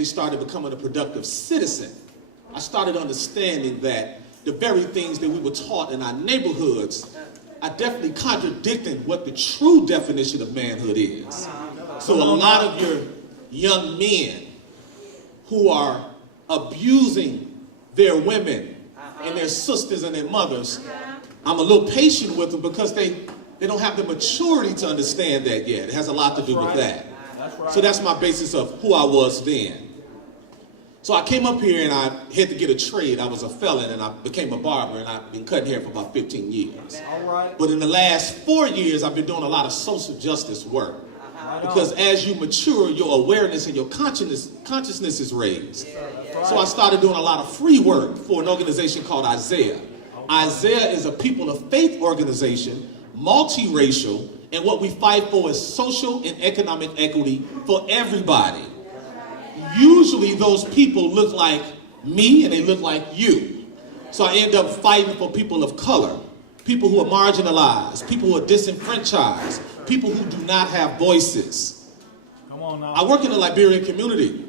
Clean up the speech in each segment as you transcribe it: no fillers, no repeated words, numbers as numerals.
actually started becoming a productive citizen, I started understanding that the very things that we were taught in our neighborhoods are definitely contradicting what the true definition of manhood is. So a lot of your young men who are abusing their women and their sisters and their mothers, I'm a little patient with them because they don't have the maturity to understand that yet. It has a lot to do with that. So that's my basis of who I was then. So I came up here and I had to get a trade. I was a felon and I became a barber, and I've been cutting hair for about 15 years. But in the last 4 years, I've been doing a lot of social justice work. Because as you mature, your awareness and your consciousness is raised. So I started doing a lot of free work for an organization called Isaiah. Isaiah is a people of faith organization, multiracial, and what we fight for is social and economic equity for everybody. Usually those people look like me and they look like you. So I end up fighting for people of color, people who are marginalized, people who are disenfranchised, people who do not have voices. Come on now. I work in the Liberian community.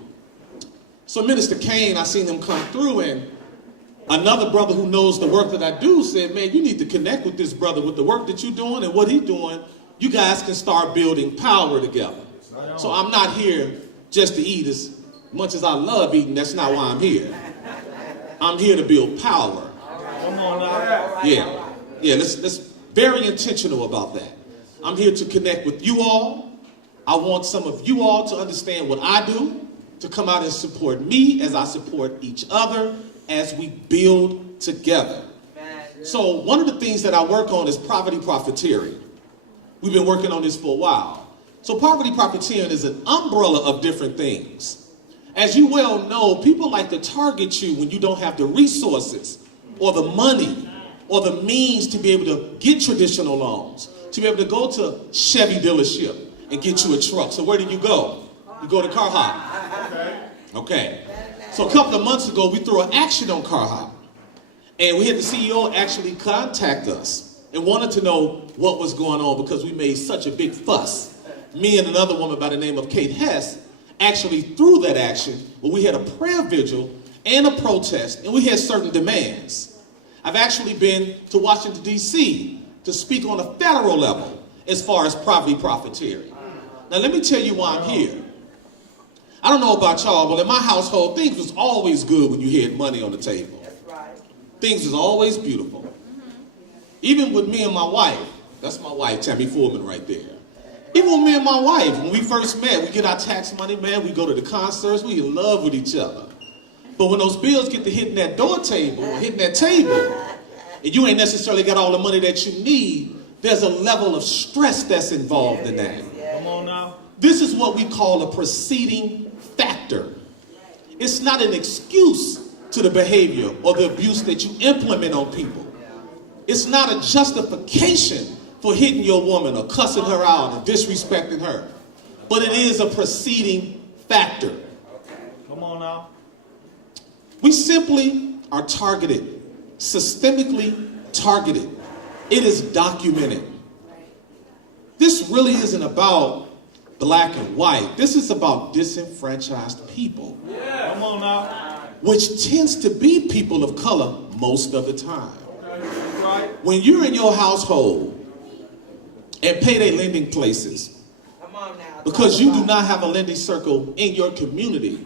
So Minister Kane, I seen him come through, and another brother who knows the work that I do said, man, you need to connect with this brother with the work that you're doing and what he's doing. You guys can start building power together. So I'm not here just to eat as much as I love eating. That's not why I'm here. I'm here to build power. Come on now. Yeah, let's very intentional about that. I'm here to connect with you all. I want some of you all to understand what I do, to come out and support me as I support each other as we build together. So one of the things that I work on is poverty profiteering. We've been working on this for a while. So poverty profiteering is an umbrella of different things. As you well know, people like to target you when you don't have the resources or the money or the means to be able to get traditional loans, to be able to go to Chevy dealership and get you a truck. So where do you go? You go to Car Hop. Okay. So a couple of months ago, we threw an action on Car Hop. And we had the CEO actually contact us and wanted to know what was going on because we made such a big fuss. Me and another woman by the name of Kate Hess actually threw that action where we had a prayer vigil and a protest, and we had certain demands. I've actually been to Washington, D.C. to speak on a federal level as far as poverty profiteering. Now let me tell you why I'm here. I don't know about y'all, but in my household, things was always good when you had money on the table. Things was always beautiful. Even with me and my wife, that's my wife, Tammy Foreman right there. Even with me and my wife, when we first met, we get our tax money, man, we go to the concerts, we in love with each other. But when those bills get to hitting that door table or hitting that table, and you ain't necessarily got all the money that you need, there's a level of stress that's involved in that. Come on now. This is what we call a preceding factor. It's not an excuse to the behavior or the abuse that you implement on people. It's not a justification for hitting your woman or cussing her out and disrespecting her. But it is a preceding factor. Come on now. We simply are targeted, systemically targeted. It is documented. This really isn't about black and white. This is about disenfranchised people. Yeah. Come on now. Which tends to be people of color most of the time. Right. When you're in your household and payday lending places, because you do not have a lending circle in your community,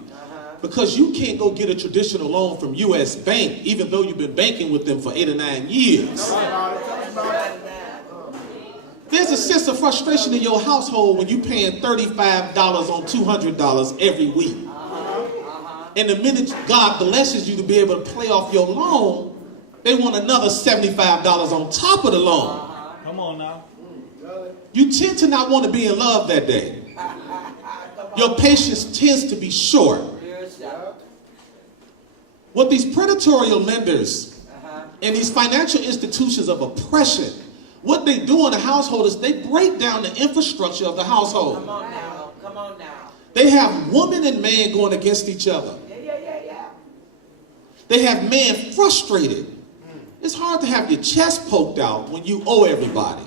because you can't go get a traditional loan from U.S. Bank, even though you've been banking with them for 8 or 9 years. There's a sense of frustration in your household when you're paying $35 on $200 every week. And the minute God blesses you to be able to pay off your loan, they want another $75 on top of the loan. Come on now. You tend to not want to be in love that day. Your patience tends to be short. What these predatory lenders and these financial institutions of oppression, what they do in the household is they break down the infrastructure of the household. Come on now. Come on now. They have woman and man going against each other. They have man frustrated. It's hard to have your chest poked out when you owe everybody.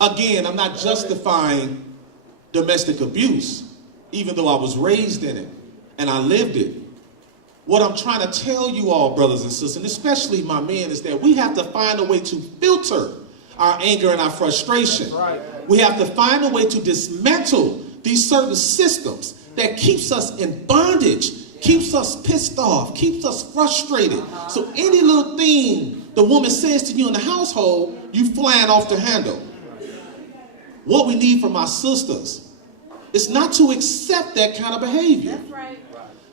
Again, I'm not justifying domestic abuse, even though I was raised in it and I lived it. What I'm trying to tell you all, brothers and sisters, and especially my men, is that we have to find a way to filter our anger and our frustration. Right. We have to find a way to dismantle these certain systems that keeps us in bondage, keeps us pissed off, keeps us frustrated. So any little thing the woman says to you in the household, you flying off the handle. What we need from our sisters is not to accept that kind of behavior. That's right.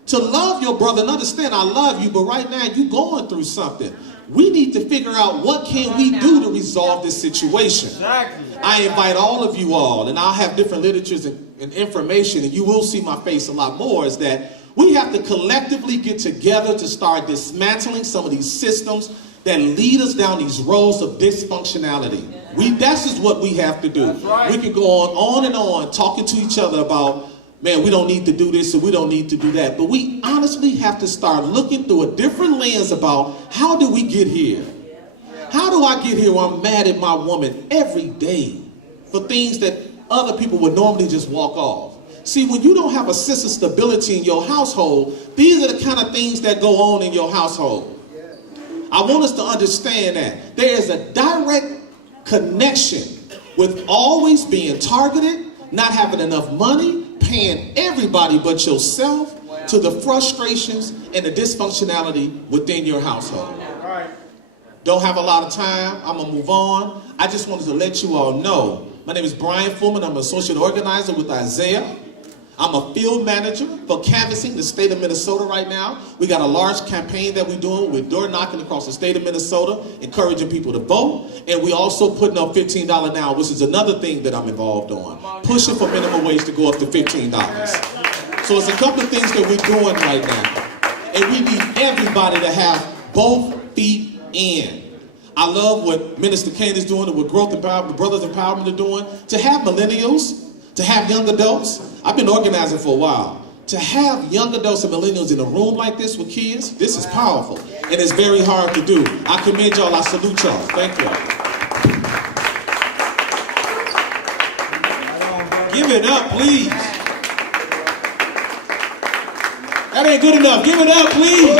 To love your brother and understand I love you, but right now you're going through something. We need to figure out what can we do to resolve this situation. Exactly. I invite all of you all, and I'll have different literatures and information, and you will see my face a lot more, is that we have to collectively get together to start dismantling some of these systems that lead us down these roads of dysfunctionality. This is what we have to do. That's right. We can go on and on talking to each other about, man, we don't need to do this and we don't need to do that. But we honestly have to start looking through a different lens about how do we get here? How do I get here where I'm mad at my woman every day for things that other people would normally just walk off? See, when you don't have a sense of stability in your household, these are the kind of things that go on in your household. I want us to understand that there is a direct connection with always being targeted, not having enough money, paying everybody but yourself, to the frustrations and the dysfunctionality within your household. Right. Don't have a lot of time. I'm going to move on. I just wanted to let you all know. My name is Brian Fullman. I'm an associate organizer with Isaiah. I'm a field manager for canvassing the state of Minnesota right now. We got a large campaign that we're doing. We're door knocking across the state of Minnesota, encouraging people to vote. And we also putting up $15 now, which is another thing that I'm involved on. Pushing for minimum wage to go up to $15. So it's a couple of things that we're doing right now. And we need everybody to have both feet in. I love what Minister Kane is doing and what Growth Empowerment, Brothers Empowerment are doing. To have millennials, to have young adults. I've been organizing for a while. To have young adults and millennials in a room like this with kids, this is powerful. And it's very hard to do. I commend y'all. I salute y'all. Thank you. Give it up, please. That ain't good enough. Give it up, please.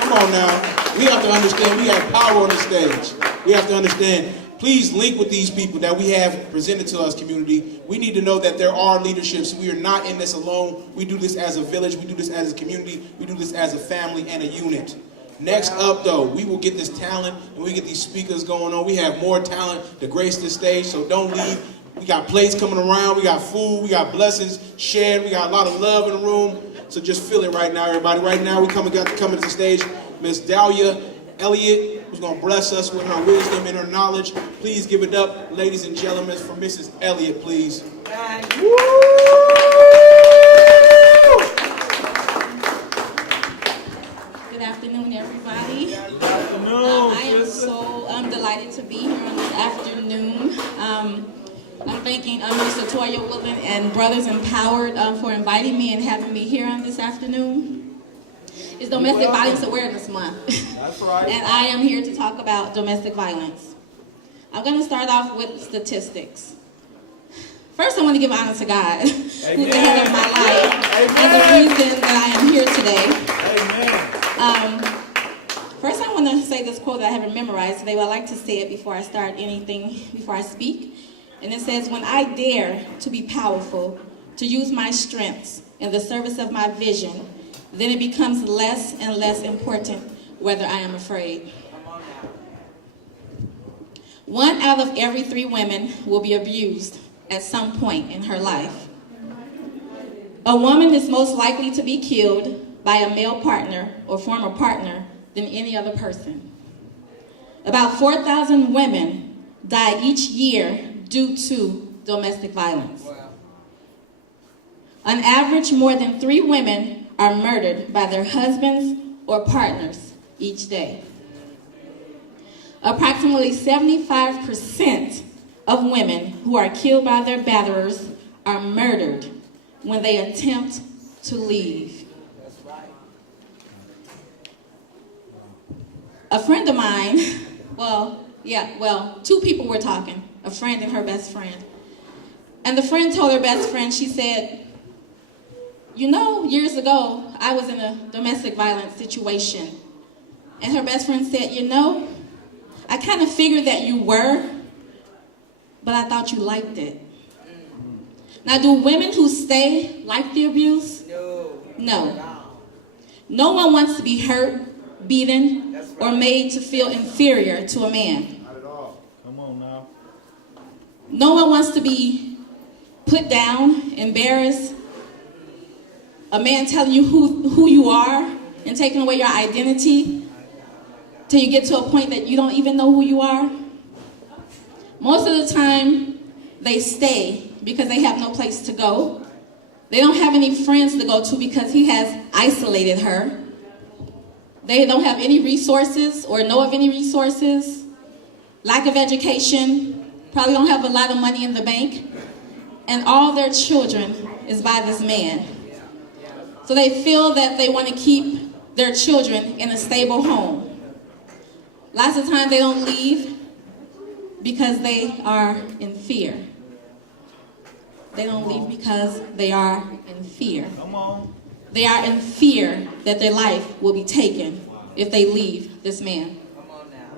Come on now. We have to understand we have power on the stage. We have to understand. Please link with these people that we have presented to us, community. We need to know that there are leaderships. We are not in this alone. We do this as a village. We do this as a community. We do this as a family and a unit. Next up, though, we will get this talent and we get these speakers going on. We have more talent to grace this stage, so don't leave. We got plates coming around. We got food. We got blessings shared. We got a lot of love in the room. So just feel it right now, everybody. Right now, we coming to the stage. Miss Dahlia Elliott, who's going to bless us with her wisdom and her knowledge. Please give it up, ladies and gentlemen, for Mrs. Elliott, please. Good afternoon, everybody. Good afternoon, I am sister. so delighted to be here on this afternoon. I'm thanking Minister Toya Woodland and Brothers Empowered for inviting me and having me here on this afternoon. It's Domestic Violence Awareness Month. That's right. And I am here to talk about domestic violence. I'm going to start off with statistics. First, I want to give honor to God, who's the head of my life, and the reason that I am here today. First, I want to say this quote that I haven't memorized today, but I like to say it before I start anything, before I speak. And it says, when I dare to be powerful, to use my strengths in the service of my vision, then it becomes less and less important whether I am afraid. 1 out of every 3 women will be abused at some point in her life. A woman is most likely to be killed by a male partner or former partner than any other person. About 4,000 women die each year due to domestic violence. On average, more than 3 women are murdered by their husbands or partners each day. Approximately 75% of women who are killed by their batterers are murdered when they attempt to leave. A friend of mine, 2 people were talking, a friend and her best friend. And the friend told her best friend, she said, you know, years ago, I was in a domestic violence situation. And her best friend said, you know, I kind of figured that you were, but I thought you liked it. Now, do women who stay like the abuse? No. No one wants to be hurt, beaten, or made to feel inferior to a man. Not at all. Come on now. No one wants to be put down, embarrassed. A man telling you who you are and taking away your identity till you get to a point that you don't even know who you are. Most of the time, they stay because they have no place to go. They don't have any friends to go to because he has isolated her. They don't have any resources or know of any resources. Lack of education, probably don't have a lot of money in the bank. And all their children is by this man. So they feel that they want to keep their children in a stable home. Lots of times they don't leave because they are in fear. They don't leave because they are in fear. Come on. They are in fear that their life will be taken if they leave this man. Come on now.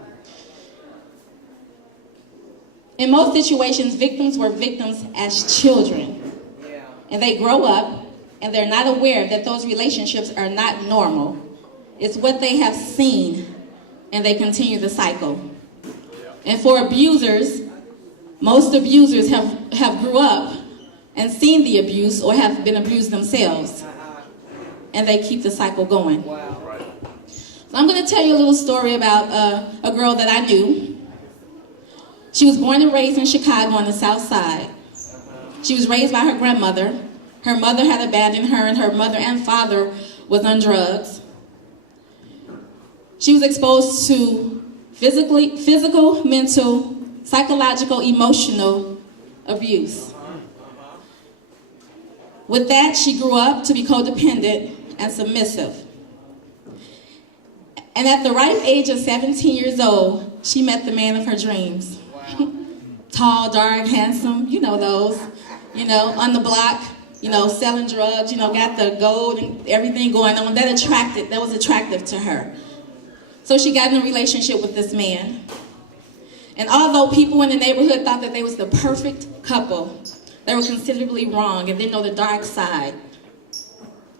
In most situations, victims were victims as children. Yeah. And they grow up and they're not aware that those relationships are not normal. It's what they have seen and they continue the cycle. And for abusers, most abusers have grew up and seen the abuse or have been abused themselves. And they keep the cycle going. Wow. So I'm going to tell you a little story about a girl that I knew. She was born and raised in Chicago on the South Side. She was raised by her grandmother. Her mother had abandoned her, and her mother and father was on drugs. She was exposed to physical, mental, psychological, emotional abuse. With that, she grew up to be codependent and submissive. And at the ripe age of 17 years old, she met the man of her dreams. Wow. Tall, dark, handsome, you know those, on the block, selling drugs, got the gold and everything going on. That was attractive to her. So she got in a relationship with this man. And although people in the neighborhood thought that they was the perfect couple, they were considerably wrong and didn't know the dark side.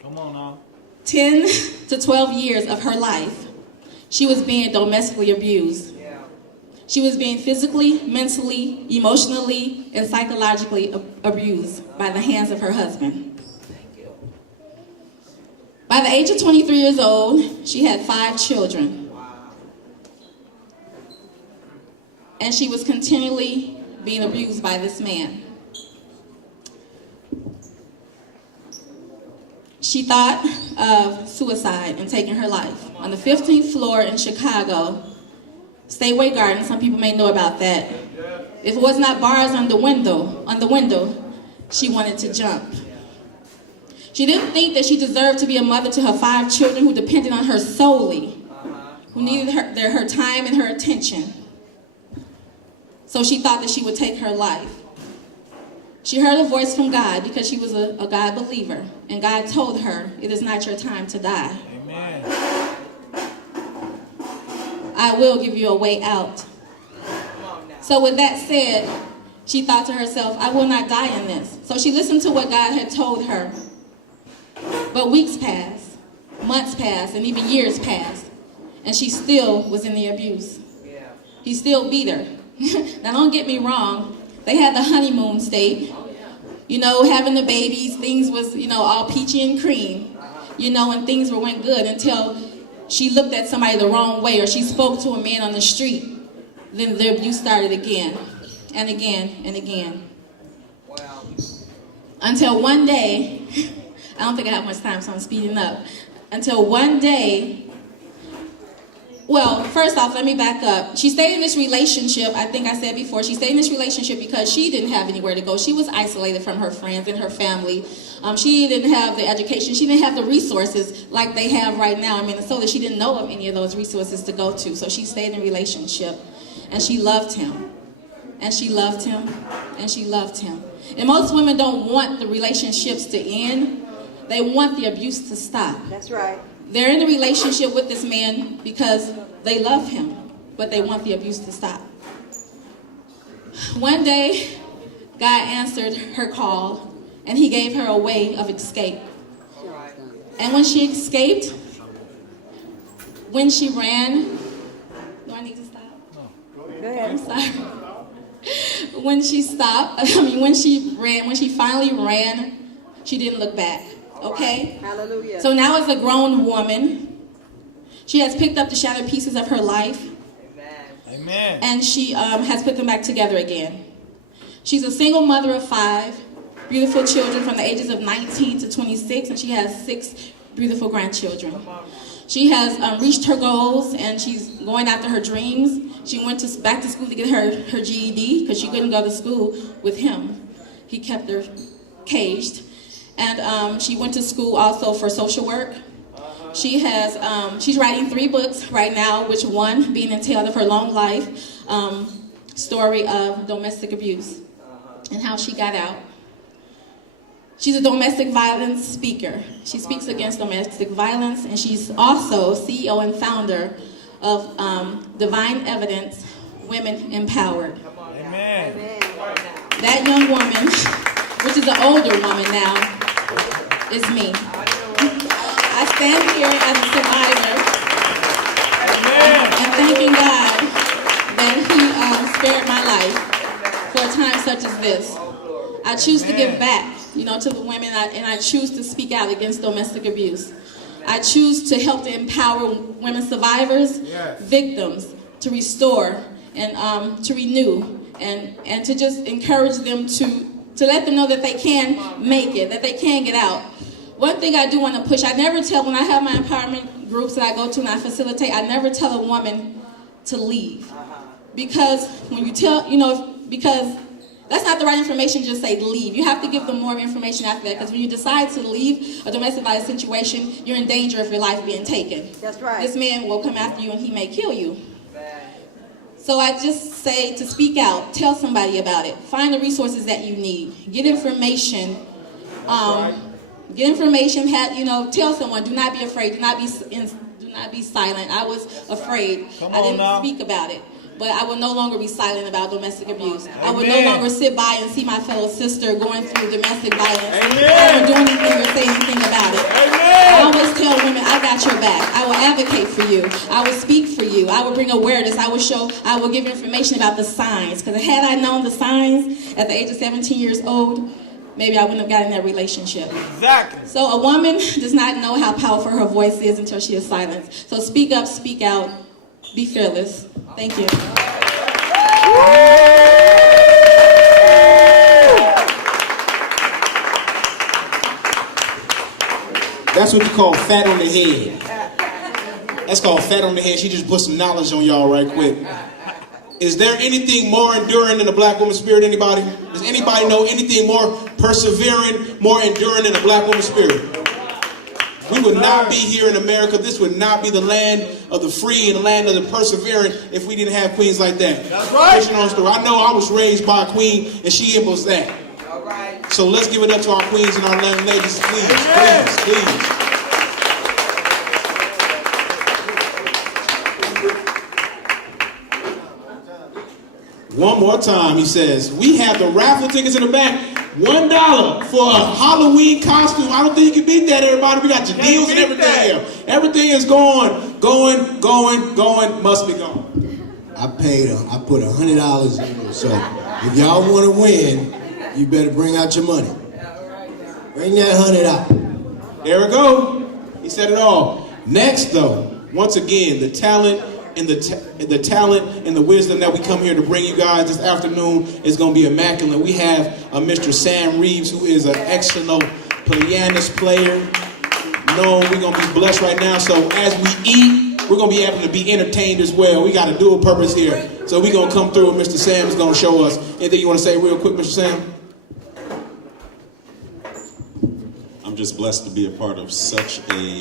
Come on now. 10 to 12 years of her life, she was being domestically abused. Yeah. She was being physically, mentally, emotionally, and psychologically abused by the hands of her husband. Thank you. By the age of 23 years old, she had 5 children. Wow. And she was continually being abused by this man. She thought of suicide and taking her life. On the 15th floor in Chicago, Stateway Garden, some people may know about that. If it was not bars on the window, she wanted to jump. She didn't think that she deserved to be a mother to her 5 children who depended on her solely, who needed her time and her attention. So she thought that she would take her life. She heard a voice from God because she was a God believer. And God told her, it is not your time to die. Amen. I will give you a way out. Come on now. So with that said, she thought to herself, I will not die in this. So she listened to what God had told her. But weeks passed, months passed, and even years passed. And she still was in the abuse. Yeah. He still beat her. Now don't get me wrong. They had the honeymoon state. Having the babies, things was, all peachy and cream. And things went good until she looked at somebody the wrong way or she spoke to a man on the street. Then the abuse started again and again and again. Wow. Until one day, I don't think I have much time, so I'm speeding up. Until one day, well, first off, let me back up. She stayed in this relationship, I think I said before, she stayed in this relationship because she didn't have anywhere to go. She was isolated from her friends and her family. She didn't have the education. She didn't have the resources like they have right now in Minnesota. She didn't know of any of those resources to go to. So she stayed in a relationship, and she loved him. and she loved him, and she loved him. And most women don't want the relationships to end. They want the abuse to stop. That's right. They're in a relationship with this man because they love him, but they want the abuse to stop. One day, God answered her call, and he gave her a way of escape. And when she escaped, when she ran, do I need to stop? Go ahead. I'm sorry. When she finally ran, she didn't look back. Okay? Hallelujah. So now as a grown woman, she has picked up the shattered pieces of her life. Amen. And she has put them back together again. She's a single mother of 5 beautiful children from the ages of 19 to 26, and she has 6 beautiful grandchildren. She has reached her goals, and she's going after her dreams. She went back to school to get her G.U.D. because she couldn't go to school with him. He kept her caged. And she went to school also for social work. She's writing 3 books right now, which one being a tale of her long life story of domestic abuse and how she got out. She's a domestic violence speaker. She speaks against domestic violence, and she's also CEO and founder of Divine Evidence Women Empowered. Amen. That young woman, which is an older woman now, is me. I stand here as a survivor and thanking God that he spared my life for a time such as this. I choose to give back, to the women, and I choose to speak out against domestic abuse. I choose to help to empower women survivors, victims, to restore and to renew, and to just encourage them to let them know that they can make it, that they can get out. One thing I do want to push, I never tell, when I have my empowerment groups that I go to and I facilitate, I never tell a woman to leave. Because when you tell, because that's not the right information, just say leave. You have to give them more information after that, because when you decide to leave a domestic violence situation, you're in danger of your life being taken. That's right. This man will come after you and he may kill you. So I just say to speak out, tell somebody about it, find the resources that you need, get information, tell someone, do not be afraid, do not be silent. I was afraid. I didn't speak about it. But I will no longer be silent about domestic abuse. I will no longer sit by and see my fellow sister going through domestic violence. I will do anything or say anything about it. I always tell women, I got your back. I will advocate for you. I will speak for you. I will bring awareness. I will give information about the signs. Because had I known the signs at the age of 17 years old, maybe I wouldn't have gotten that relationship. Exactly. So a woman does not know how powerful her voice is until she is silenced. So speak up, speak out, be fearless. Thank you. That's what you call fat on the head. That's called fat on the head. She just put some knowledge on y'all right quick. Is there anything more enduring than a black woman's spirit, anybody? Does anybody know anything more persevering, more enduring than a black woman's spirit? We would not be here in America. This would not be the land of the free and the land of the persevering if we didn't have queens like that. That's right. I know I was raised by a queen, and she was that. All right. So let's give it up to our queens and our young ladies, please, please. One more time, he says, we have the raffle tickets in the back. $1 for a Halloween costume. I don't think you can beat that, everybody. We got your deals and everything here. Everything is going, must be gone. I put $100 in there, so if y'all want to win, you better bring out your money. Bring that $100 out. There we go. He said it all. Next, though, once again, the talent and the wisdom that we come here to bring you guys this afternoon is going to be immaculate. We have Mr. Sam Reeves, who is an excellent pianist player. No, we're going to be blessed right now. So as we eat, we're going to be able to be entertained as well. We got a dual purpose here. So we're going to come through and Mr. Sam is going to show us. Anything you want to say real quick, Mr. Sam? I'm just blessed to be a part of such a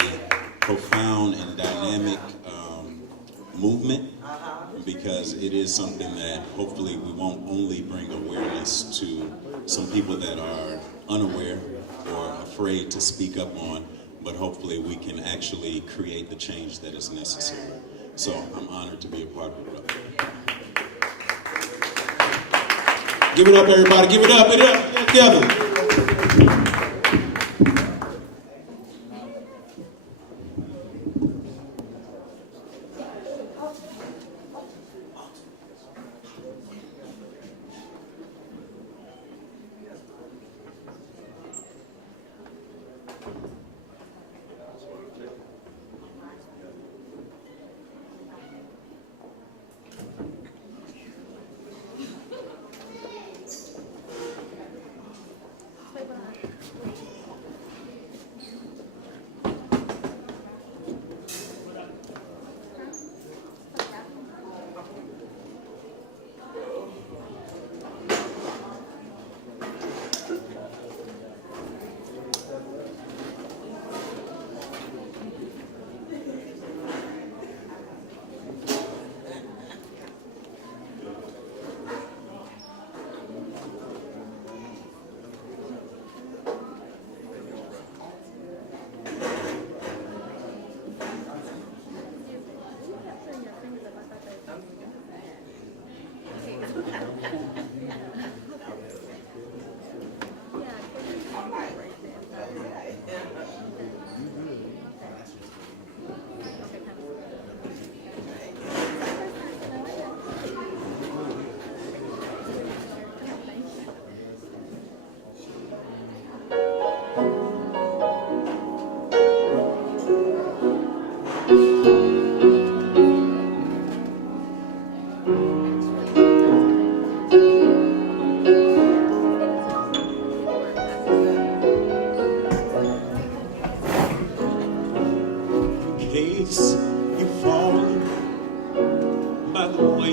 profound and dynamic movement. I'm because it is something that hopefully we won't only bring awareness to some people that are unaware or afraid to speak up on, but hopefully we can actually create the change that is necessary. So I'm honored to be a part of it, brother. Give it up, everybody. Give it up. Give it up together.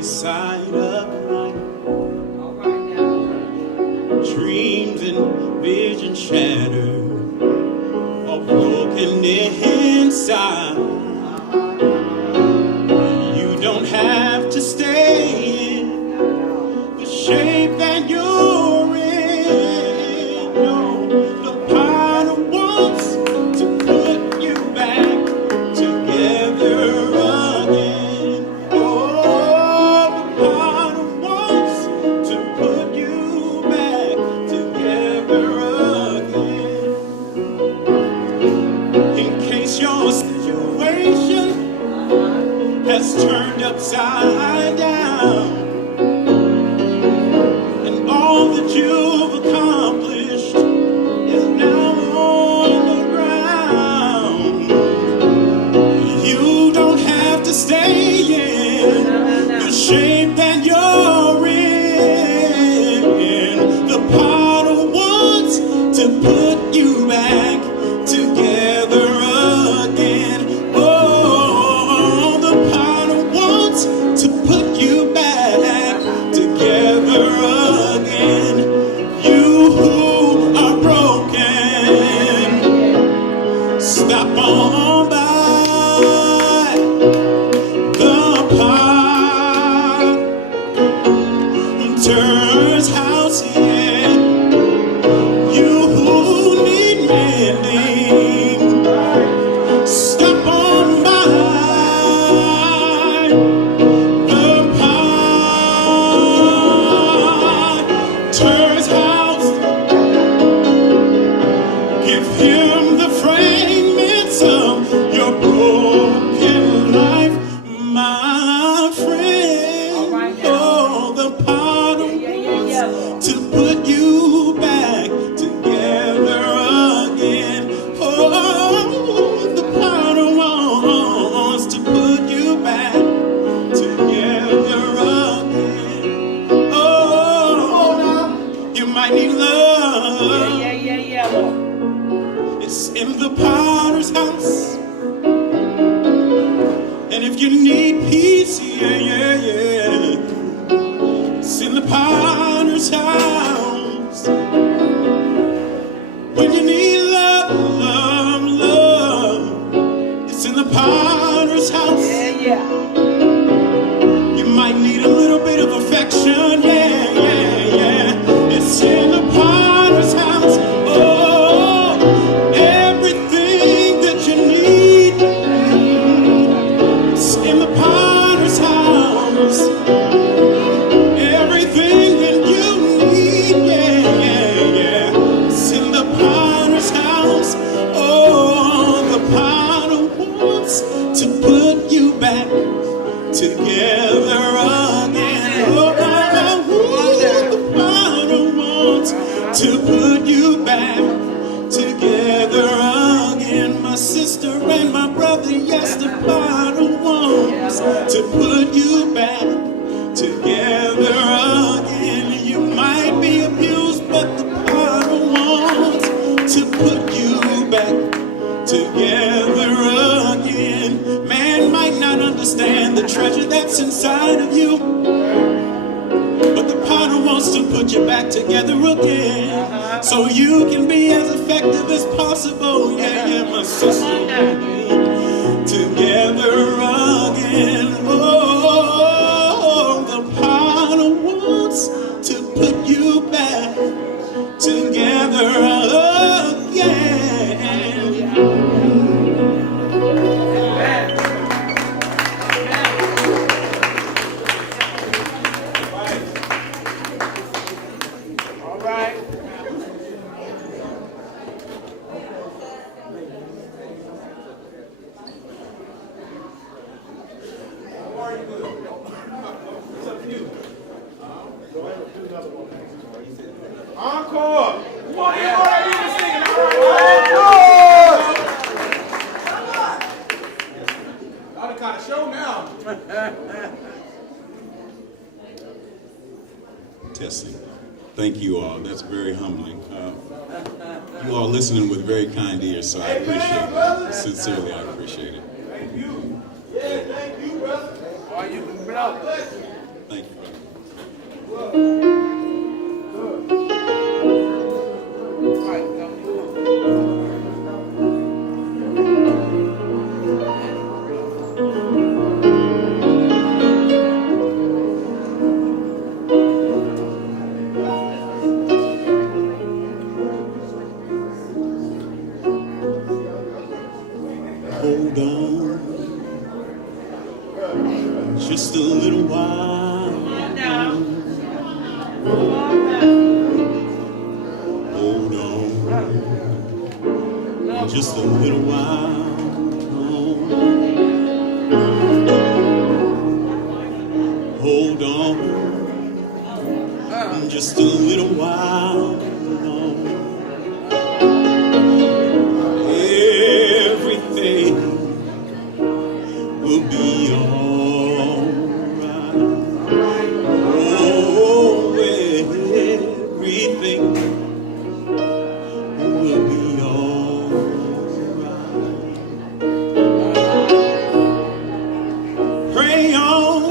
Side of life, All right now. dreams and visions shattered, or broken inside. You don't have to stay in the shape that you're in. No, the potter wants to put you back together again. Has turned upside down, and all that you've accomplished is now on the ground. You don't have to stay in the shape that you're in. The potter wants to put you back together again. To put you back together again. You who are broken, stop on by the potter's house, yeah. You who need mending, stop on by Potter's house. Give him the fragments of your broken life, my friend. All right now. Oh, the potter wants to put you back together again. Oh, the potter wants to put you back together again. Oh, you might need love. Yeah. It's in the potter's house. And if you need peace, yeah. It's in the potter's house. When you need love, it's in the potter's house. Yeah. You might together again. My sister and my brother, yes, the potter wants to put you back together again. You might be abused, but the potter wants to put you back together again. Man might not understand the treasure that's inside of you, but the potter wants to put you back together again, so you can be as effective as possible. Yeah, yeah, my sister. Together again. Oh, the potter wants to put you back together again. All right. Encore! Come on, you already been singing. Encore! Y'all the kind of show now. Testing. Thank you all. That's very humbling. You all listening with very kind ears, so I appreciate it. Sincerely, I appreciate it. Thank you. Yeah, thank you, brother. Are you brother? Thank you, brother. Hold on, just a little while. Hold on, just a little while. Hold on, just a little while. Everything will be alright. Oh, everything will be alright. Pray on,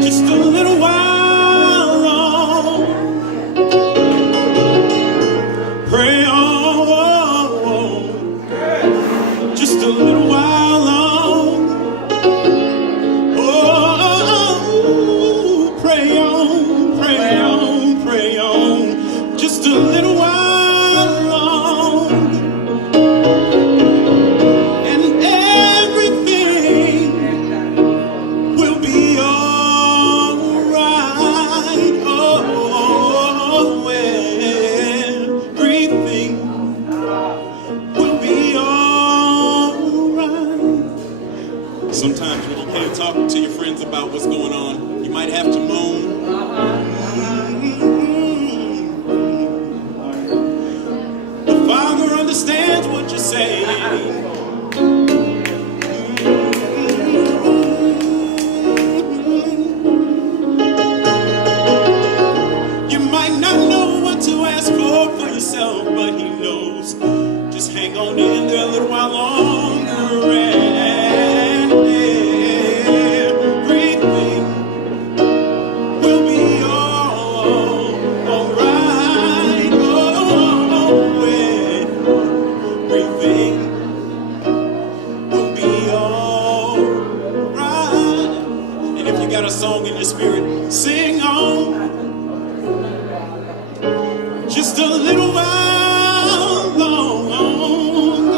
just a little while long. Pray on. Just a little while long. Oh, pray on, pray on, pray on. Just a little while long. And everything will be alright. Oh, everything will be alright. Sometimes when you can't talk to your friends about what's going on, you might have to moan. The Father understands what you're saying. You might not know what to ask for yourself, but He knows. Just hang on in there a little while longer, and everything will be alright. Oh, everything will be alright. And if you got a song in your spirit, sing on. Just a little while longer.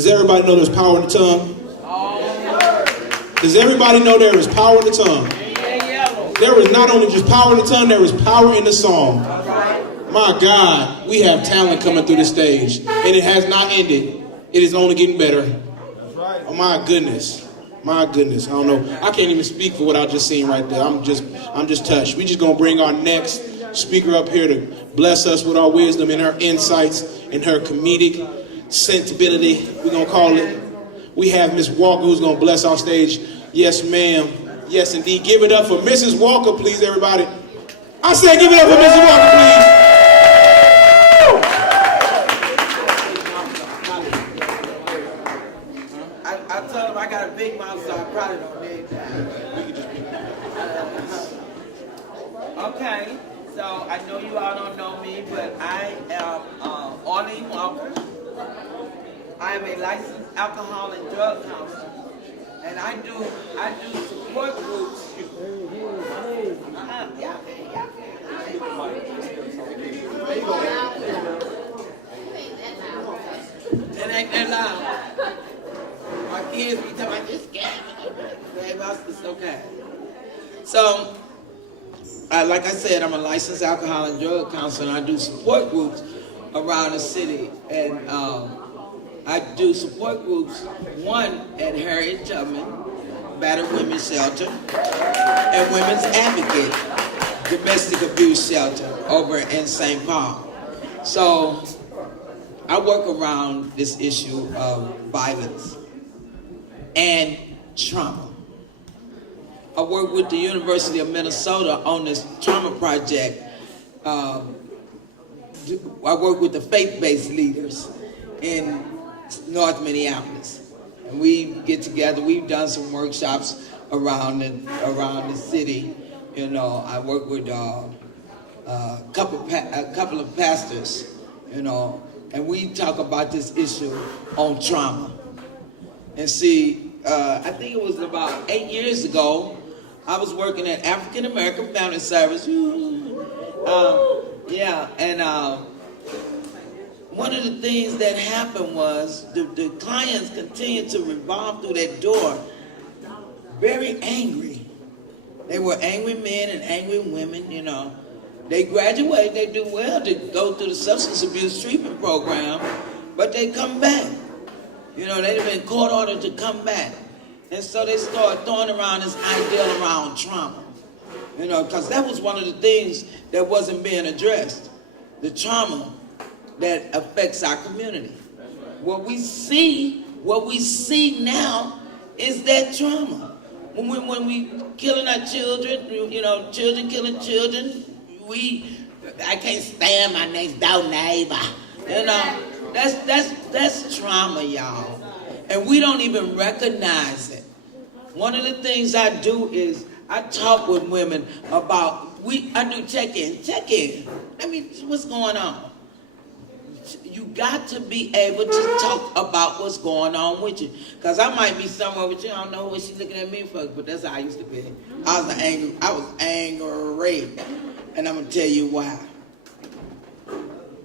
Does everybody know there's power in the tongue? Does everybody know there is power in the tongue? There is not only just power in the tongue, there is power in the song. My God, we have talent coming through the stage, and it has not ended. It is only getting better. Oh my goodness. My goodness. I don't know. I can't even speak for what I just seen right there. I'm just touched. We just gonna bring our next speaker up here to bless us with our wisdom and her insights and her comedic sensibility, we're gonna call it. We have Miss Walker who's gonna bless our stage. Yes, ma'am. Yes, indeed. Give it up for Mrs. Walker, please, everybody. I said give it up for Mrs. Walker, please. I told him I got a big mouth, so I probably don't need that. Okay, so I know you all don't know me, but I am Arlene Walker. I am a licensed alcohol and drug counselor, and I do support groups. It ain't that loud. My kids be talking about this game. It's okay. So, like I said, I'm a licensed alcohol and drug counselor, and I do support groups around the city. And I do support groups, one at Harriet Tubman, Battered Women's Shelter, and Women's Advocate, Domestic Abuse Shelter over in St. Paul. So I work around this issue of violence and trauma. I work with the University of Minnesota on this trauma project. I work with the faith-based leaders in North Minneapolis. And we get together, we've done some workshops around the city. You know, I work with a couple of pastors, you know, and we talk about this issue on trauma. And see, I think it was about 8 years ago, I was working at African American Family Service. One of the things that happened was the clients continued to revolve through that door very angry. They were angry men and angry women, you know. They graduate, they do well to go through the substance abuse treatment program, but they come back. You know, they've been court ordered to come back. And so they start throwing around this idea around trauma. You know, because that was one of the things that wasn't being addressed. The trauma that affects our community. What we see now is that trauma. When we killing our children, you know, children killing children, I can't stand my next door neighbor. You know, that's trauma, y'all. And we don't even recognize it. One of the things I do is I talk with women about, I do check-in. I mean, what's going on? You got to be able to talk about what's going on with you. Because I might be somewhere with you, I don't know what she's looking at me for, but that's how I used to be. I was angry. And I'm going to tell you why.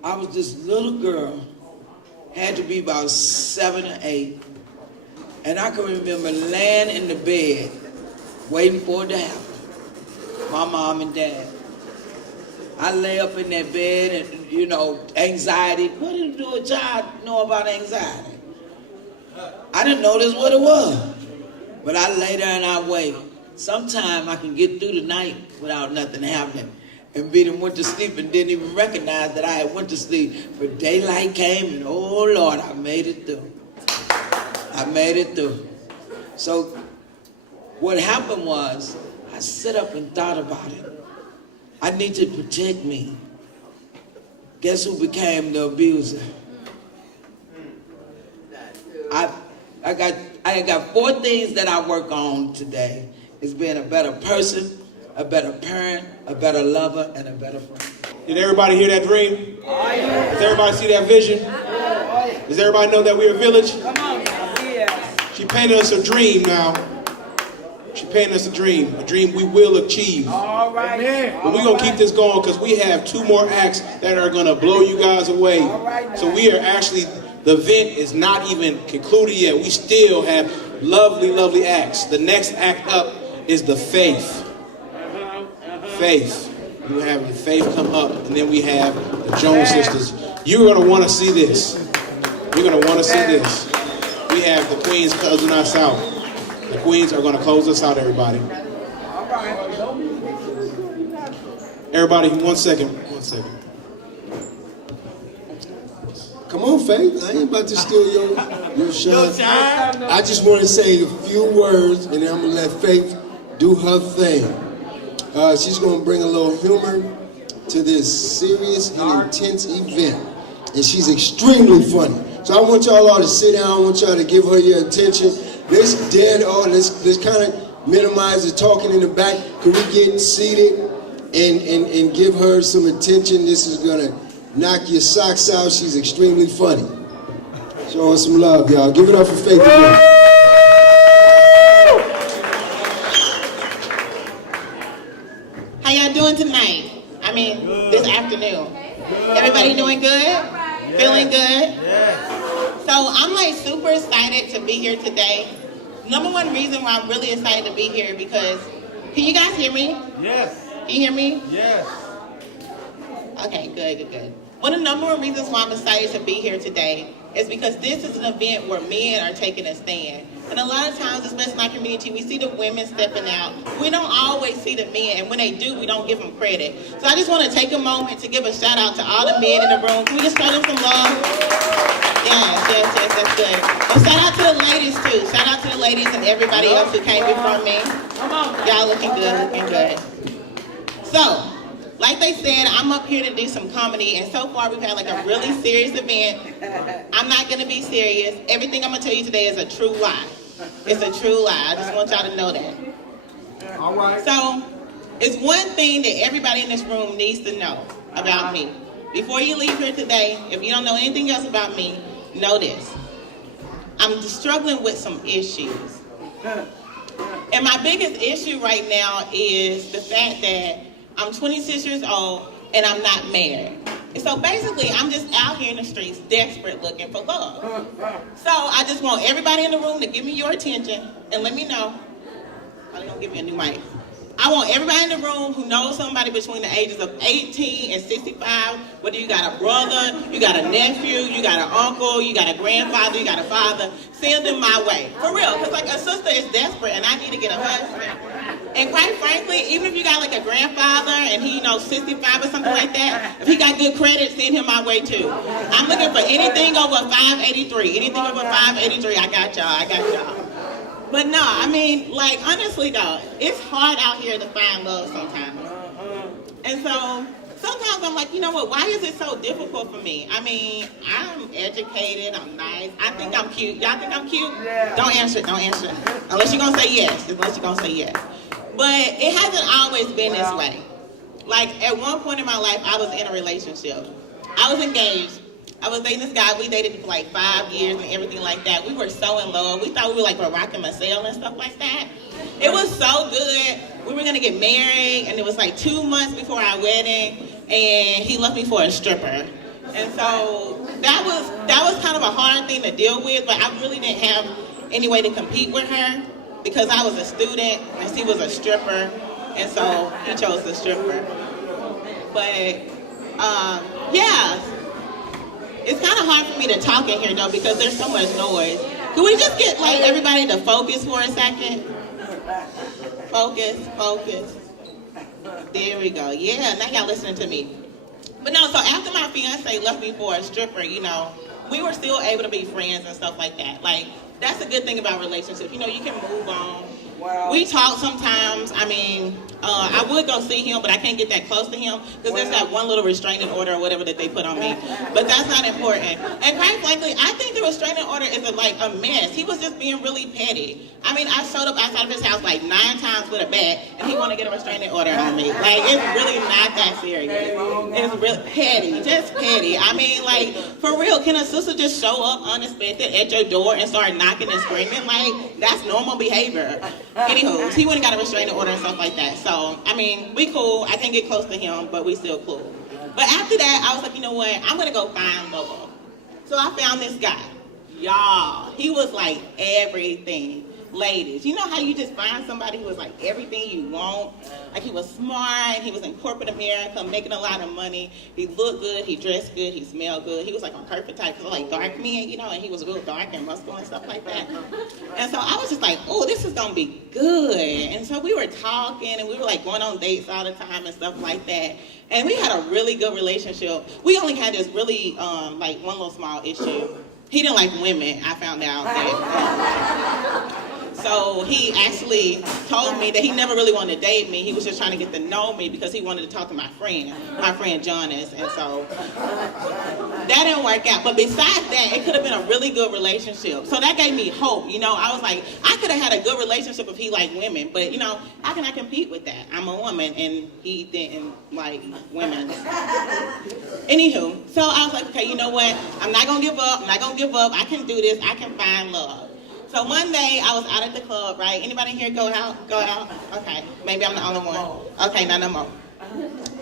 I was this little girl, had to be about 7 or 8, and I can remember laying in the bed, waiting for it to happen. My mom and dad. I lay up in that bed and, you know, anxiety. What do a child know about anxiety? I didn't know this what it was. But I lay there and I wait. Sometime I can get through the night without nothing happening. And be done went to sleep and didn't even recognize that I had went to sleep. But daylight came and, oh Lord, I made it through. So what happened was, I sit up and thought about it. I need to protect me. Guess who became the abuser? I got 4 things that I work on today. It's being a better person, a better parent, a better lover, and a better friend. Did everybody hear that dream? Does everybody see that vision? Does everybody know that we're a village? Come on now, yeah. She painted us a dream now. She painted us a dream we will achieve. All right. But we're going to keep this going because we have 2 more acts that are going to blow you guys away. So we are actually The event is not even concluded yet. We still have lovely, lovely acts. The next act up is the Faith. Faith. You have the Faith come up, and then we have the Jones Sisters. You're going to want to see this. You're going to want to see this. We have the Queens closing us out. The Queens are going to close us out, everybody. Everybody, 1 second. 1 second. Come on, Faith. I ain't about to steal your shine. I just want to say a few words, and then I'm going to let Faith do her thing. She's going to bring a little humor to this serious and intense event. And she's extremely funny. So I want y'all all to sit down. I want y'all to give her your attention. Let's let's kind of minimize the talking in the back. Can we get seated and give her some attention? This is going to knock your socks out. She's extremely funny. Show her some love, y'all. Give it up for Faith again. How y'all doing tonight? I mean, this afternoon. Everybody doing good? Feeling good? So I'm like super excited to be here today. Number one reason why I'm really excited to be here because, can you guys hear me? Yes. Can you hear me? Yes. Okay, good. One of the number one reasons why I'm excited to be here today is because this is an event where men are taking a stand. And a lot of times, especially in my community, we see the women stepping out. We don't always see the men, and when they do, we don't give them credit. So I just want to take a moment to give a shout out to all the men in the room. Can we just show them some love? Yes, that's good. And shout out to the ladies too. Shout out to the ladies and everybody else who came before me. Y'all looking good. So, like they said, I'm up here to do some comedy, and so far we've had like a really serious event. I'm not gonna be serious. Everything I'm gonna tell you today is a true lie. It's a true lie. I just want y'all to know that. All right. So, it's one thing that everybody in this room needs to know about me. Before you leave here today, if you don't know anything else about me, know this. I'm struggling with some issues. And my biggest issue right now is the fact that I'm 26 years old and I'm not married. And so basically, I'm just out here in the streets desperate looking for love. So I just want everybody in the room to give me your attention and let me know. Oh, they're gonna give me a new mic. I want everybody in the room who knows somebody between the ages of 18 and 65, whether you got a brother, you got a nephew, you got an uncle, you got a grandfather, you got a father, send them my way. For real, because like a sister is desperate and I need to get a husband. And quite frankly, even if you got like a grandfather and he, 65 or something like that, if he got good credit, send him my way too. I'm looking for anything over 583. Anything over 583, I got y'all. But no, I mean, like, honestly though, it's hard out here to find love sometimes. And so, sometimes I'm like, you know what, why is it so difficult for me? I mean, I'm educated, I'm nice, I think I'm cute. Y'all think I'm cute? Yeah. Don't answer it. Unless you're gonna say yes. But it hasn't always been this way. Like, at one point in my life, I was in a relationship. I was engaged. I was dating this guy. We dated for like 5 years and everything like that. We were so in love. We thought we were like Barack and Marcel and stuff like that. It was so good. We were gonna get married, and it was like 2 months before our wedding, and he left me for a stripper. And so that was kind of a hard thing to deal with, but I really didn't have any way to compete with her because I was a student and she was a stripper, and so he chose the stripper. But yeah. It's kind of hard for me to talk in here though because there's so much noise. Can we just get like everybody to focus for a second? Focus. There we go. Yeah, now y'all listening to me. But no, so after my fiance left me for a stripper, we were still able to be friends and stuff like that. Like, that's a good thing about relationships. You can move on. Wow. We talk sometimes. I mean, I would go see him, but I can't get that close to him because there's that one little restraining order or whatever that they put on me. But that's not important. And quite frankly, I think the restraining order is a mess. He was just being really petty. I mean, I showed up outside of his house like 9 times with a bat, and he wanted to get a restraining order on me. Like, it's really not that serious. It's really petty, just petty. I mean, like, for real, can a sister just show up unexpected at your door and start knocking and screaming? Like, that's normal behavior. Anywho, he wouldn't got a restraining order and stuff like that. So, I mean, we cool. I can't get close to him, but we still cool. But after that, I was like, you know what? I'm going to go find Lobo. So I found this guy. Y'all, he was like everything. Ladies, you know how you just find somebody who was like everything you want? Like he was smart, he was in corporate America, making a lot of money. He looked good, he dressed good, he smelled good. He was like a perfect type, cause like dark men, you know, and he was real dark and muscular and stuff like that. And so I was just like, oh, this is gonna be good. And so we were talking and we were like going on dates all the time and stuff like that. And we had a really good relationship. We only had this really like one little small issue. He didn't like women, I found out that. So he actually told me that he never really wanted to date me. He was just trying to get to know me because he wanted to talk to my friend Jonas. And so that didn't work out. But besides that, it could have been a really good relationship. So that gave me hope. You know, I was like, I could have had a good relationship if he liked women. But, you know, how can I compete with that? I'm a woman and he didn't like women. Anywho, so I was like, okay, you know what? I'm not going to give up. I can do this. I can find love. So one day I was out at the club, right? Anybody in here go out? Okay, maybe I'm the only one. Okay, not no more.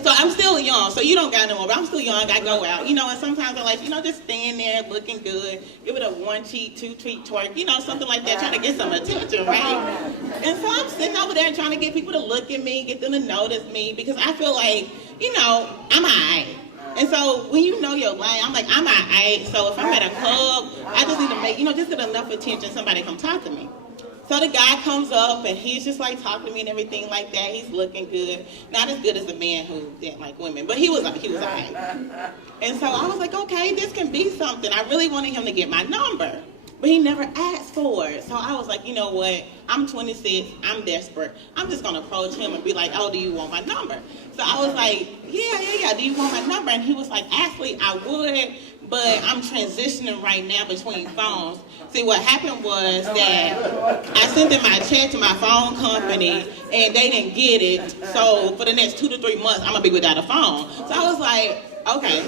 So I'm still young, so you don't got no more, but I'm still young, I go out. You know, and sometimes I like, you know, just stand there looking good, give it a 1 cheek, 2 cheek twerk, you know, something like that, trying to get some attention, right? And so I'm sitting over there trying to get people to look at me, get them to notice me, because I feel like, you know, I'm alright. And so when you know your lane, I'm like, I'm alright. So if I'm at a club, I just need to make, you know, just get enough attention, somebody come talk to me. So the guy comes up and he's just like talking to me and everything like that. He's looking good. Not as good as the man who didn't like women, but he was alright. And so I was like, okay, this can be something. I really wanted him to get my number. But he never asked for it. So I was like, you know what? I'm 26. I'm desperate. I'm just going to approach him and be like, oh, do you want my number? So I was like, yeah. Do you want my number? And he was like, actually, I would, but I'm transitioning right now between phones. See, what happened was that I sent in my check to my phone company, and they didn't get it. So for the next 2 to 3 months, I'm going to be without a phone. So I was like, okay.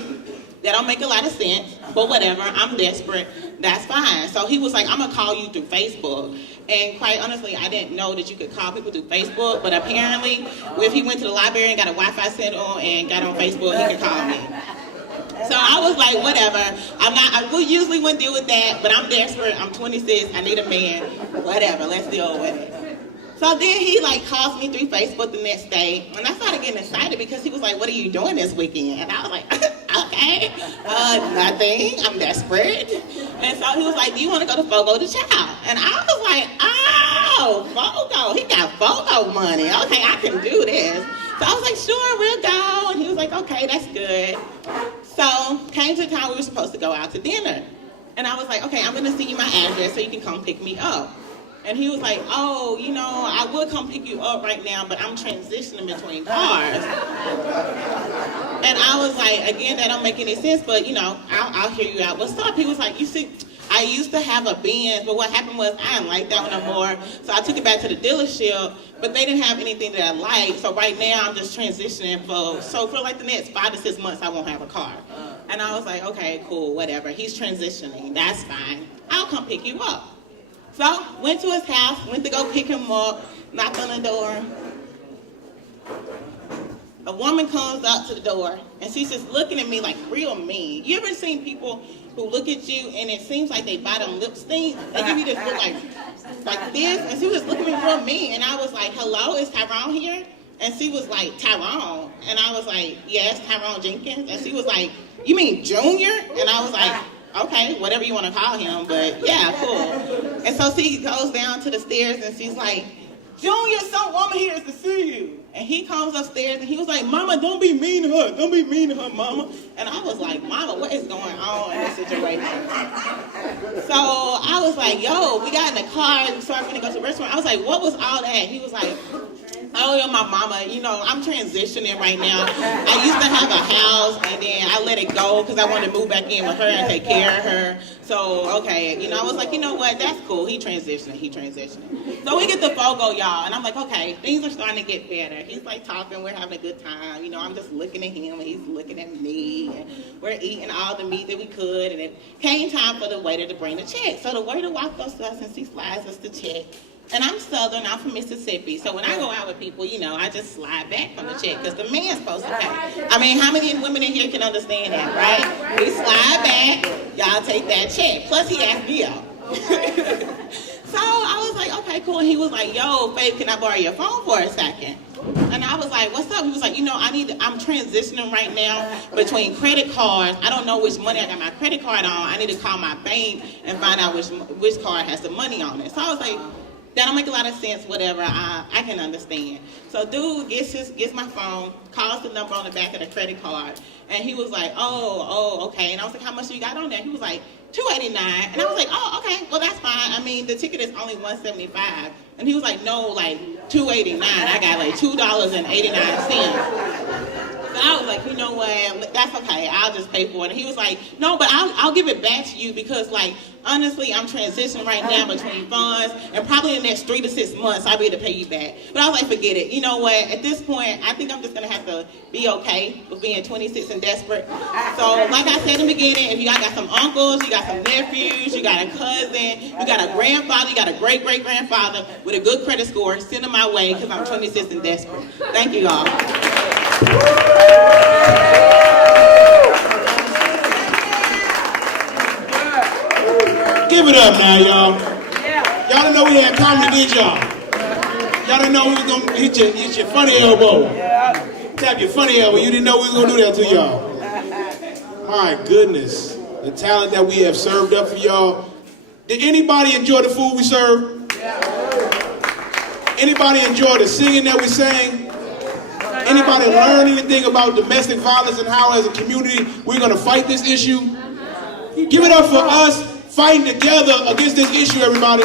That don't make a lot of sense, but whatever, I'm desperate, that's fine. So he was like, I'm gonna call you through Facebook. And quite honestly, I didn't know that you could call people through Facebook, but apparently, if he went to the library and got a Wi-Fi signal and got on Facebook, he could call me. So I was like, whatever, I usually wouldn't deal with that, but I'm desperate, I'm 26, I need a man, whatever, let's deal with it. So then he like calls me through Facebook the next day, and I started getting excited because he was like, what are you doing this weekend? And I was like, okay, nothing, I'm desperate. And so he was like, do you want to go to Fogo de Chao? And I was like, oh, Fogo, he got Fogo money. Okay, I can do this. So I was like, sure, we'll go. And he was like, okay, that's good. So came to the time we were supposed to go out to dinner. And I was like, okay, I'm going to send you my address so you can come pick me up. And he was like, oh, you know, I would come pick you up right now, but I'm transitioning between cars. And I was like, again, that don't make any sense, but, you know, I'll hear you out. What's up? He was like, you see, I used to have a Benz, but what happened was I didn't like that one no more. So I took it back to the dealership, but they didn't have anything that I liked. So right now I'm just transitioning for like the next 5 to 6 months, I won't have a car. And I was like, okay, cool, whatever. He's transitioning. That's fine. I'll come pick you up. So, went to his house, went to go pick him up, knocked on the door. A woman comes up to the door, and she's just looking at me like real mean. You ever seen people who look at you, and it seems like they bottom lip stink? They give you this look like this, and she was just looking at me real mean. And I was like, hello, is Tyrone here? And she was like, Tyrone. And I was like, yes, Tyrone Jenkins. And she was like, you mean Junior? And I was like, okay, whatever you want to call him, but yeah, cool. And so she goes down to the stairs and she's like, Junior, some woman here is to see you. And he comes upstairs and he was like, Mama, don't be mean to her. Don't be mean to her, Mama. And I was like, Mama, what is going on in this situation? So I was like, yo, we got in the car and started going to go to the restaurant. I was like, what was all that? He was like, oh, yeah, my mama, you know, I'm transitioning right now. I used to have a house, and then I let it go because I wanted to move back in with her and take care of her. So, okay, you know, I was like, you know what, that's cool. He transitioning. So we get to Fogo, y'all, and I'm like, okay, things are starting to get better. He's like talking, we're having a good time. You know, I'm just looking at him, and he's looking at me, and we're eating all the meat that we could, and it came time for the waiter to bring the check. So the waiter walked up to us, and she slides us the check. And I'm Southern, I'm from Mississippi. So when I go out with people, you know, I just slide back from the check because the man's supposed to pay. I mean, how many women in here can understand that, right? We slide back, y'all take that check. Plus he asked me out. So I was like, okay, cool. And he was like, yo, Faith, can I borrow your phone for a second? And I was like, what's up? He was like, you know, I'm transitioning right now between credit cards. I don't know which money I got my credit card on. I need to call my bank and find out which card has the money on it. So I was like, that don't make a lot of sense, whatever, I can understand. So dude gets my phone, calls the number on the back of the credit card, and he was like, oh, okay. And I was like, how much you got on there? He was like, $289. And I was like, oh, okay, well that's fine. I mean, the ticket is only $175. And he was like, no, like $289. I got like $2.89. So I was like, you know what, that's okay, I'll just pay for it. And he was like, no, but I'll give it back to you because, like, honestly, I'm transitioning right now between funds, and probably in the next 3 to 6 months, I'll be able to pay you back. But I was like, forget it. You know what, at this point, I think I'm just going to have to be okay with being 26 and desperate. So, like I said in the beginning, if you got some uncles, you got some nephews, you got a cousin, you got a grandfather, you got a great-great-grandfather with a good credit score, send them my way because I'm 26 and desperate. Thank you, y'all. Give it up now, y'all. Y'all didn't know we had comedy, did y'all? Y'all didn't know we was gonna hit your funny elbow. Tap your funny elbow. You didn't know we was gonna do that to y'all. My goodness, the talent that we have served up for y'all. Did anybody enjoy the food we served? Anybody enjoy the singing that we sang? Anybody learn anything about domestic violence and how as a community we're going to fight this issue? Give it up for us fighting together against this issue, everybody.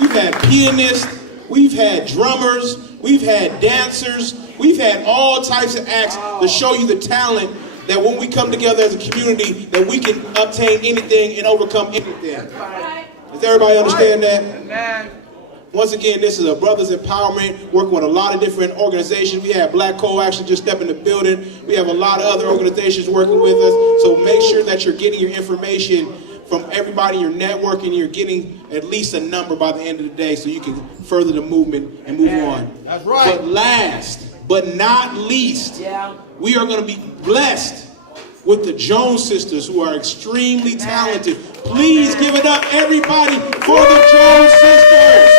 We've had pianists, we've had drummers, we've had dancers, we've had all types of acts to show you the talent that when we come together as a community that we can obtain anything and overcome anything. Does everybody understand that? Once again, this is a Brothers Empowerment, working with a lot of different organizations. We have Black Co-Action just stepped in the building. We have a lot of other organizations working with us. So make sure that you're getting your information from everybody in your network and you're getting at least a number by the end of the day so you can further the movement and move on. That's right. But last but not least, we are going to be blessed with the Jones sisters who are extremely talented. Please give it up, everybody, for the Jones sisters.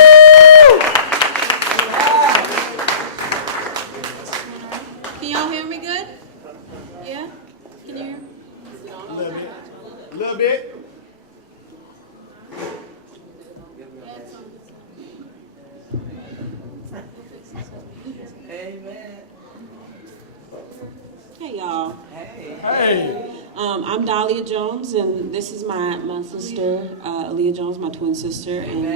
Can y'all hear me good? Yeah? Can you hear me? A little bit. Amen. Hey y'all. Hey. I'm Dahlia Jones, and this is my sister, Aaliyah Jones, my twin sister. And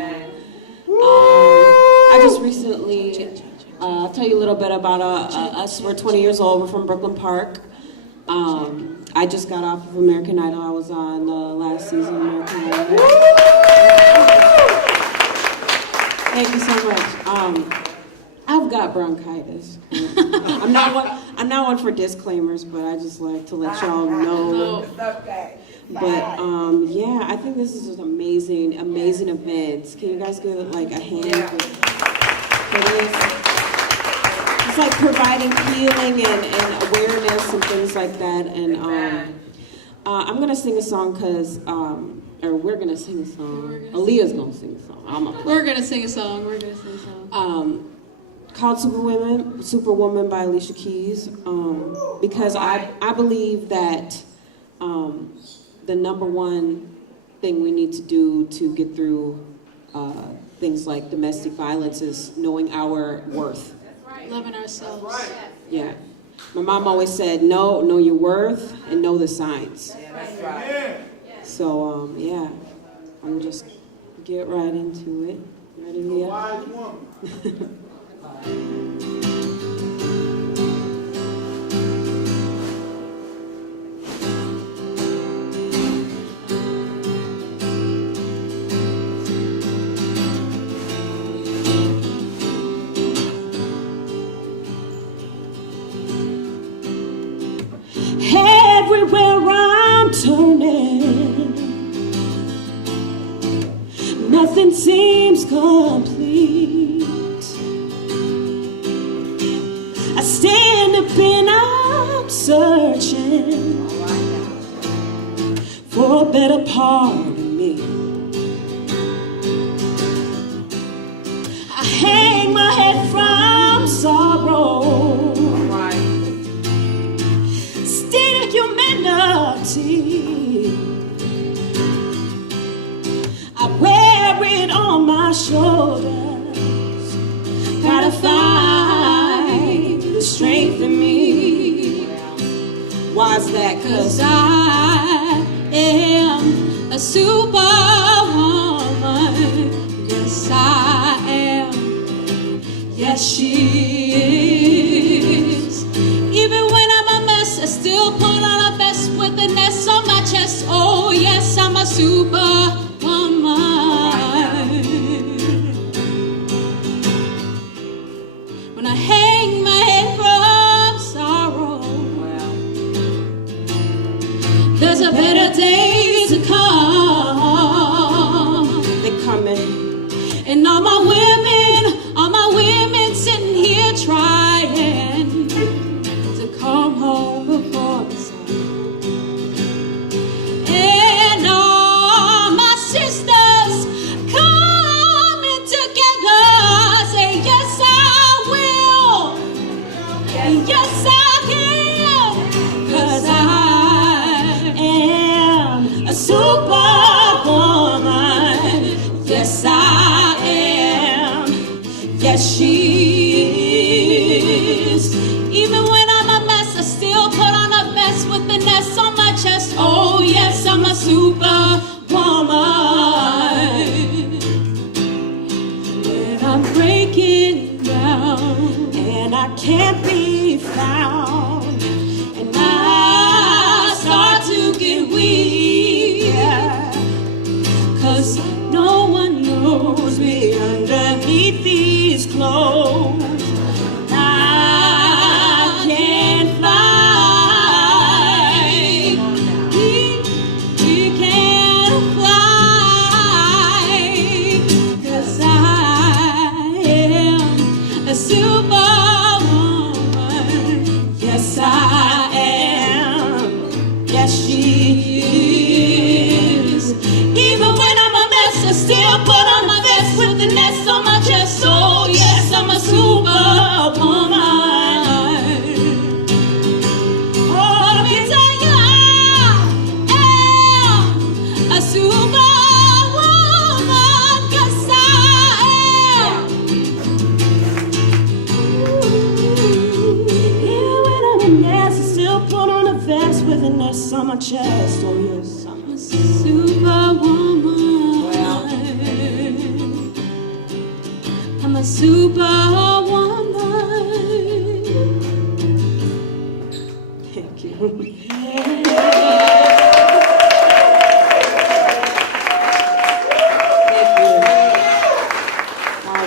I just recently, I'll tell you a little bit about us. We're 20 years old. We're from Brooklyn Park. I just got off of American Idol. I was on last season of American Idol. Thank you so much. I've got bronchitis. I'm not one for disclaimers, but I just like to let y'all know. But yeah, I think this is an amazing event. Can you guys give it like a hand for this? It's like providing healing and awareness and things like that. And I'm gonna sing a song because, or we're gonna sing a song. Aaliyah's gonna sing a song. We're gonna sing a song. Called Superwoman by Alicia Keys, because I believe that the number one thing we need to do to get through things like domestic violence is knowing our worth. Loving ourselves. Yeah. My mom always said, know your worth and know the signs. So, yeah, I'm just get right into it. Ready, Leah? Everywhere I'm turning, nothing seems complete. I stand up and I'm searching for a better part of me. I hang my head from sorrow, state of humanity. I wear it on my shoulders, gotta find the strength in me. Why's that? 'Cause I am a superwoman. Yes, I am. Yes, she is. Even when I'm a mess, I still put on a vest with an S on my chest. Oh, yes, I'm a superwoman. When I hang my head from sorrow, there's a better day to come. They're coming. And all my women sitting here trying to come home before the sun. And all my sisters coming together, say yes I will, yes I can, 'cause I am a superwoman. Yes I am. Yes she is. Even when I'm a mess, I still put on a vest with an S on my chest. Oh yes, I'm a superwoman. When I'm breaking down and I can't be found, and I start to get weak, 'cause no one knows me underneath these clothes. I can't fly. We can't fly, 'cause I am a superwoman. Yes, I am. Yes, she is. Even when I'm a mess, I still put on my vest with the nest on my chest. Oh yes, I'm a superwoman. Oh, let me tell you, I am a superwoman. Yes, I am. Even when I'm a mess, I still put on a vest with a nest on my chest. Oh yes, I'm a superwoman. I'm a superwoman. Thank you. Thank you.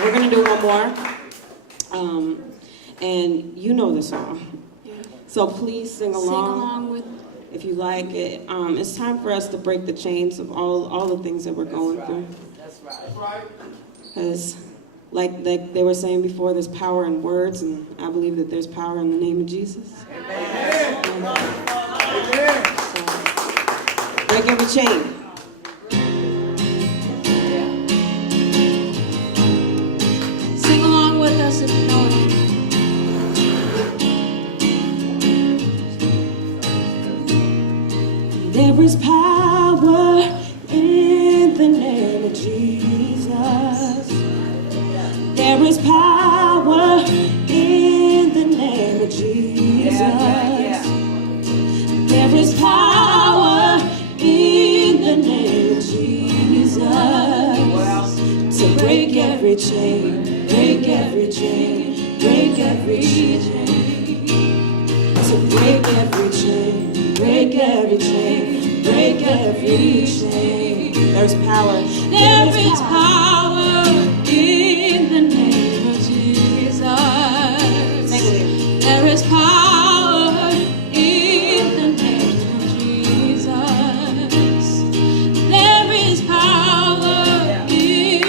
We're gonna do one more. And you know the song. So please sing along. Sing along with. If you like it. It's time for us to break the chains of all the things that we're going through. That's right. Because like they were saying before, there's power in words, and I believe that there's power in the name of Jesus. Amen. So, break every chain. Sing along with us if you know it. There is power in the name of Jesus. There is power in the name of Jesus. There is power in the name of Jesus to break every chain, break every chain, break every chain, to break every chain, break every chain, break every chain. There's power. There is power in the name of Jesus. There is power in the name of Jesus. There is power in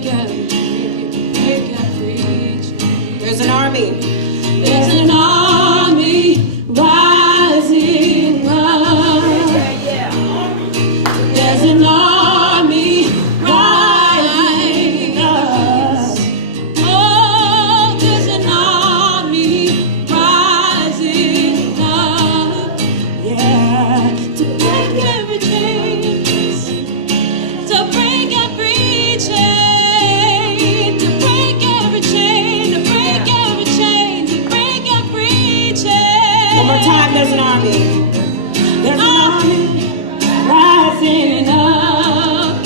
break every chain, break every chain. There's an army. There's an army rising up. There's an army rising up. Oh, there's an army rising up. Yeah, to break every chain, to break every chain, to break every chain, to break every chain, to break every chain. One more time, there's an army. There's an army rising up.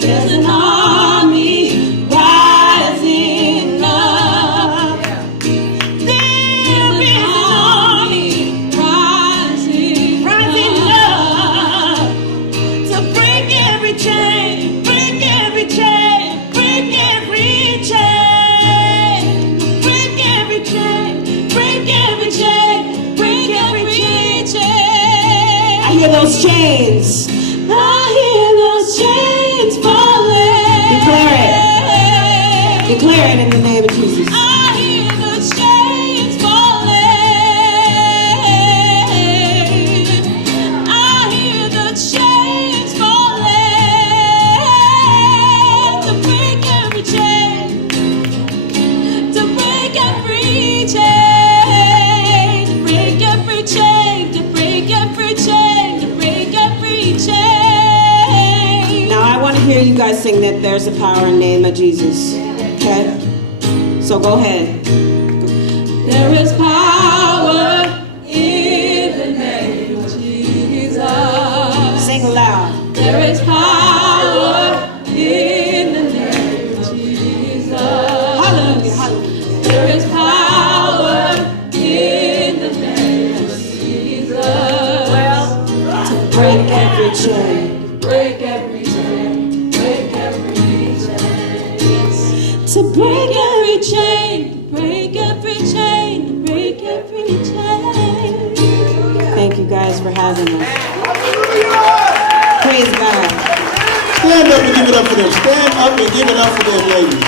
There's an army rising up. There is an army rising up to break every chain, break every chain, break every chain, break every chain, break every chain, break every chain. I hear those chains. I hear those chains falling. Declare it. Declare it in the name of Jesus. I hear those chains falling. I hear the chains falling. To break every chain. To break every chain. To break every chain. To break every chain. To break every chain. Now I want to hear you guys sing that there's a power in the name of Jesus. Okay? So go ahead. There is power in the name of Jesus. Sing loud. There is power in the name of Jesus. Hallelujah. Hallelujah. There is power in the name of Jesus. Well, To break every chain. break every chain, break every chain. To break every chain, break every chain, break every chain. Thank you guys for having us. Praise God. Stand up and give it up for them. Stand up and give it up for them, ladies.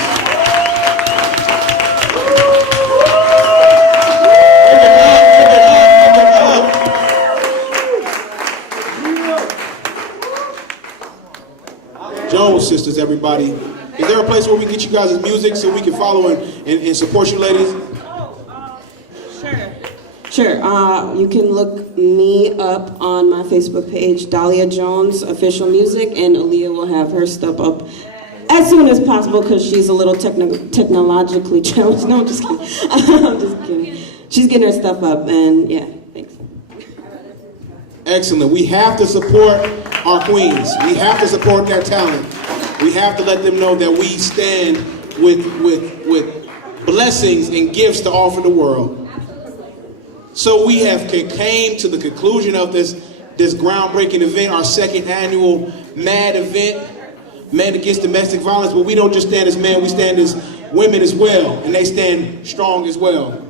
Jones Sisters, everybody. Is there a place where we can get you guys' music so we can follow and support you, ladies? Sure. You can look me up on my Facebook page, Dahlia Jones Official Music, and Aaliyah will have her stuff up as soon as possible because she's a little technologically challenged. No, I'm just kidding. I'm just kidding. She's getting her stuff up, and yeah, thanks. Excellent. We have to support our queens. We have to support their talent. We have to let them know that we stand with blessings and gifts to offer the world. So we have came to the conclusion of this groundbreaking event, our second annual M.A.D event, Men Against Domestic Violence. But we don't just stand as men, we stand as women as well, and they stand strong as well.